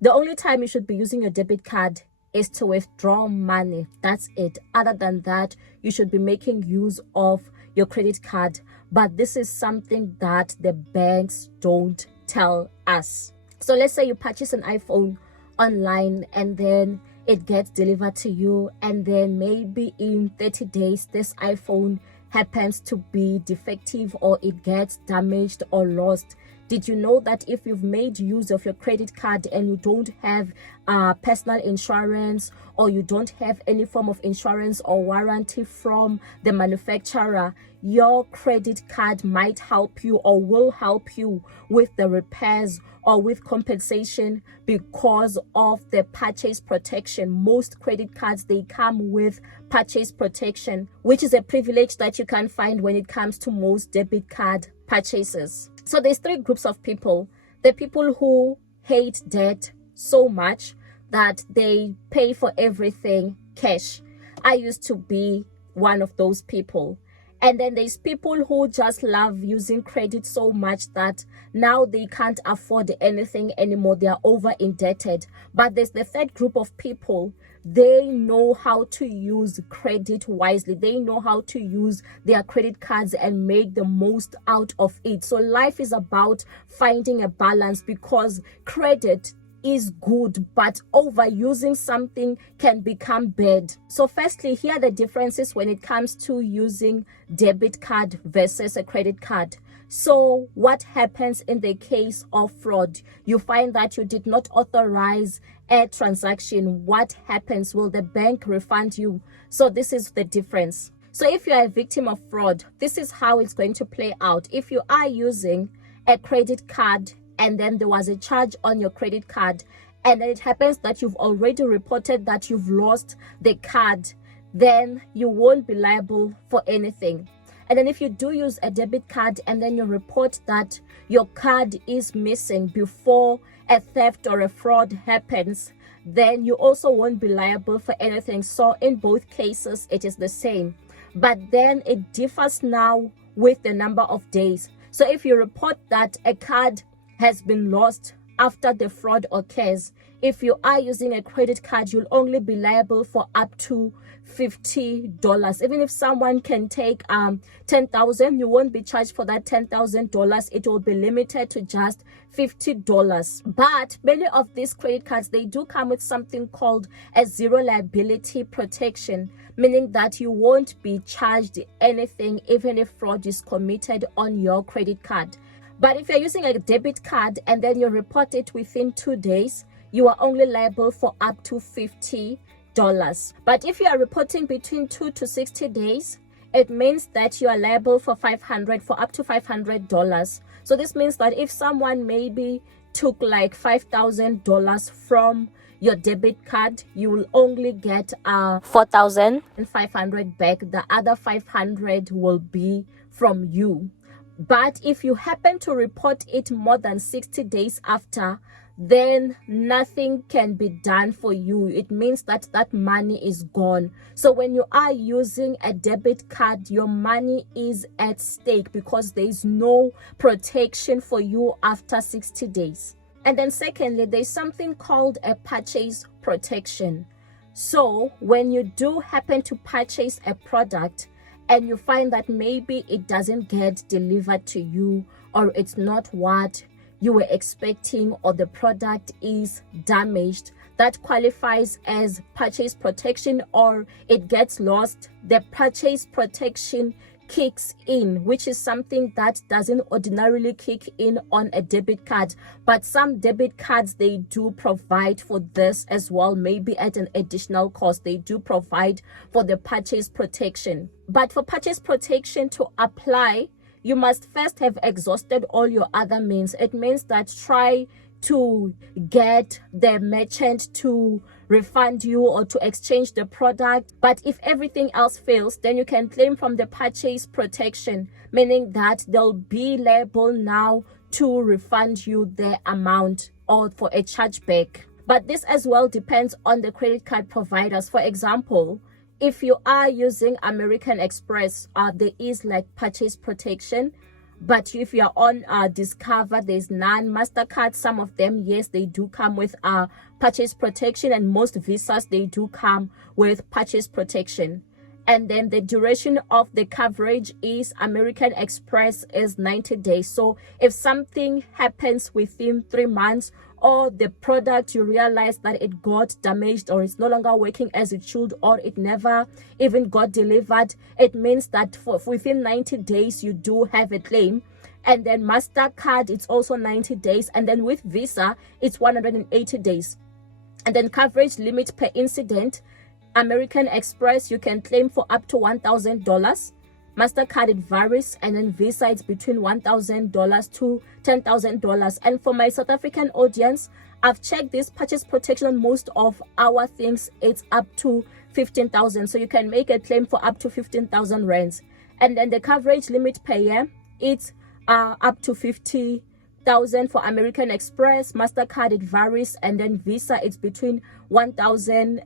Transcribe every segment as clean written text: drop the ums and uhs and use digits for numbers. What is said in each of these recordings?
The only time you should be using your debit card is to withdraw money. That's it. Other than that, you should be making use of your credit card. But this is something that the banks don't tell us. So let's say you purchase an iPhone online and then it gets delivered to you, and then maybe in 30 days this iPhone happens to be defective or it gets damaged or lost. Did you know that if you've made use of your credit card and you don't have personal insurance, or you don't have any form of insurance or warranty from the manufacturer, your credit card might help you or will help you with the repairs or with compensation because of the purchase protection? Most credit cards, they come with purchase protection, which is a privilege that you can't find when it comes to most debit card purchases. So there's three groups of people. The people who hate debt so much that they pay for everything cash. I used to be one of those people. And then there's people who just love using credit so much that now they can't afford anything anymore. They are over indebted. But there's the third group of people. They know how to use credit wisely. They know how to use their credit cards and make the most out of it. So life is about finding a balance, because credit is good, but overusing something can become bad. So firstly, here are the differences when it comes to using debit card versus a credit card. So what happens in the case of fraud? You find that you did not authorize a transaction. What happens? Will the bank refund you? So this is the difference. So if you are a victim of fraud, this is how it's going to play out. If you are using a credit card and then there was a charge on your credit card, and then it happens that you've already reported that you've lost the card, then you won't be liable for anything. And then if you do use a debit card and then you report that your card is missing before a theft or a fraud happens, then you also won't be liable for anything. So in both cases, it is the same. But then it differs now with the number of days. So if you report that a card has been lost after the fraud occurs, if you are using a credit card, you'll only be liable for up to $50. Even if someone can take $10,000, you won't be charged for that $10,000. It will be limited to just $50. But many of these credit cards, they do come with something called a zero liability protection, meaning that you won't be charged anything even if fraud is committed on your credit card. But if you're using a debit card and then you report it within 2 days, you are only liable for up to $50. But if you are reporting between 2 to 60 days, it means that you are liable for up to $500. So this means that if someone maybe took like $5,000 from your debit card, you will only get $4,500 back. The other $500 will be from you. But if you happen to report it more than 60 days after, then nothing can be done for you. It means that that money is gone. So when you are using a debit card, your money is at stake because there is no protection for you after 60 days. And then secondly, there's something called a purchase protection. So when you do happen to purchase a product and you find that maybe it doesn't get delivered to you, or it's not what you were expecting, or the product is damaged, that qualifies as purchase protection, or it gets lost, the purchase protection kicks in, which is something that doesn't ordinarily kick in on a debit card. But some debit cards, they do provide for this as well, maybe at an additional cost. They do provide for the purchase protection. But for purchase protection to apply, you must first have exhausted all your other means. It means that try to get the merchant to refund you or to exchange the product. But if everything else fails, then you can claim from the purchase protection, meaning that they'll be liable now to refund you the amount or for a chargeback. But this as well depends on the credit card providers. For example, if you are using American Express, there is like purchase protection. But if you're on Discover, there's none. MasterCard, some of them, yes, they do come with purchase protection, and most Visas, they do come with purchase protection. And then the duration of the coverage is American Express is 90 days. So if something happens within 3 months, or the product you realize that it got damaged, or it's no longer working as it should, or it never even got delivered, it means that within 90 days you do have a claim. And then MasterCard, it's also 90 days. And then with Visa, it's 180 days. And then coverage limit per incident, American Express, you can claim for up to $1,000. MasterCard, it varies, and then Visa, it's between $1,000 to $10,000. And for my South African audience, I've checked this purchase protection on most of our things. It's up to 15,000, so you can make a claim for up to 15,000 rands. And then the coverage limit per year, it's up to 50,000 for American Express. MasterCard, it varies, and then Visa, it's between $1,000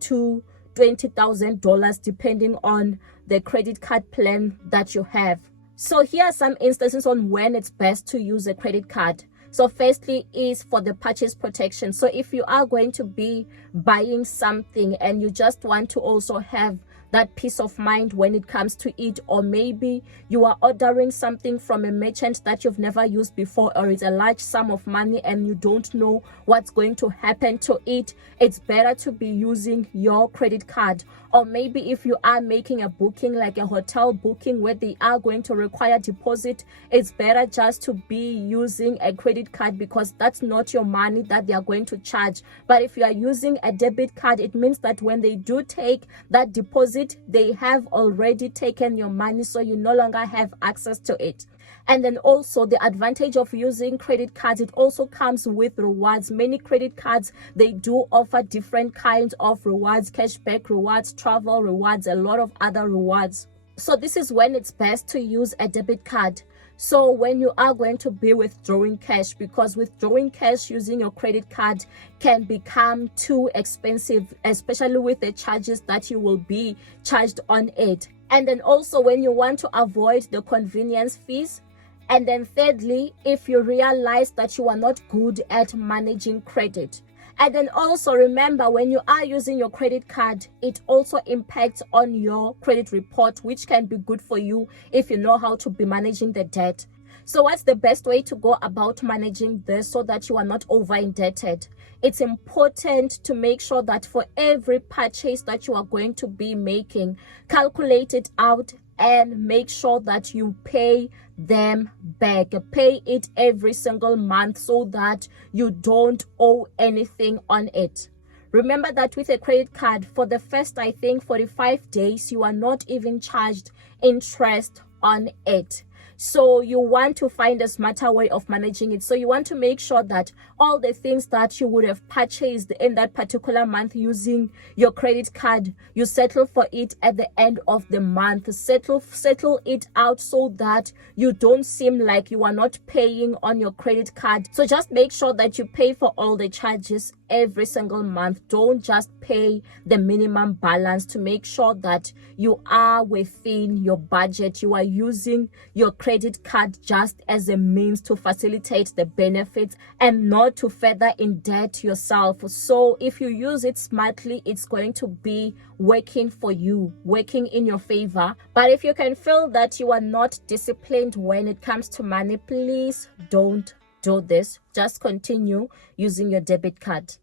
to $20,000 depending on the credit card plan that you have. So here are some instances on when it's best to use a credit card. So firstly is for the purchase protection. So if you are going to be buying something and you just want to also have that peace of mind when it comes to it, or maybe you are ordering something from a merchant that you've never used before, or it's a large sum of money and you don't know what's going to happen to it, it's better to be using your credit card. Or maybe if you are making a booking, like a hotel booking where they are going to require deposit, it's better just to be using a credit card, because that's not your money that they are going to charge. But if you are using a debit card, it means that when they do take that deposit, they have already taken your money, so you no longer have access to it. And then also the advantage of using credit cards, it also comes with rewards. Many credit cards, they do offer different kinds of rewards, cashback rewards, travel rewards, a lot of other rewards. So this is when it's best to use a debit card. So when you are going to be withdrawing cash, because withdrawing cash using your credit card can become too expensive, especially with the charges that you will be charged on it. And then also when you want to avoid the convenience fees. And then thirdly, if you realize that you are not good at managing credit. And then also remember, when you are using your credit card, it also impacts on your credit report, which can be good for you if you know how to be managing the debt. So what's the best way to go about managing this so that you are not over indebted? It's important to make sure that for every purchase that you are going to be making, calculate it out and make sure that you pay them back. Pay it every single month so that you don't owe anything on it. Remember that with a credit card, for the first, I think, 45 days, you are not even charged interest on it. So you want to find a smarter way of managing it. So you want to make sure that all the things that you would have purchased in that particular month using your credit card, you settle for it at the end of the month. Settle it out so that you don't seem like you are not paying on your credit card. So just make sure that you pay for all the charges every single month. Don't just pay the minimum balance, to make sure that you are within your budget. You are using your credit card just as a means to facilitate the benefits and not to further indebt yourself. So if you use it smartly, it's going to be working for you, working in your favor. But if you can feel that you are not disciplined when it comes to money, please don't do this. Just continue using your debit card.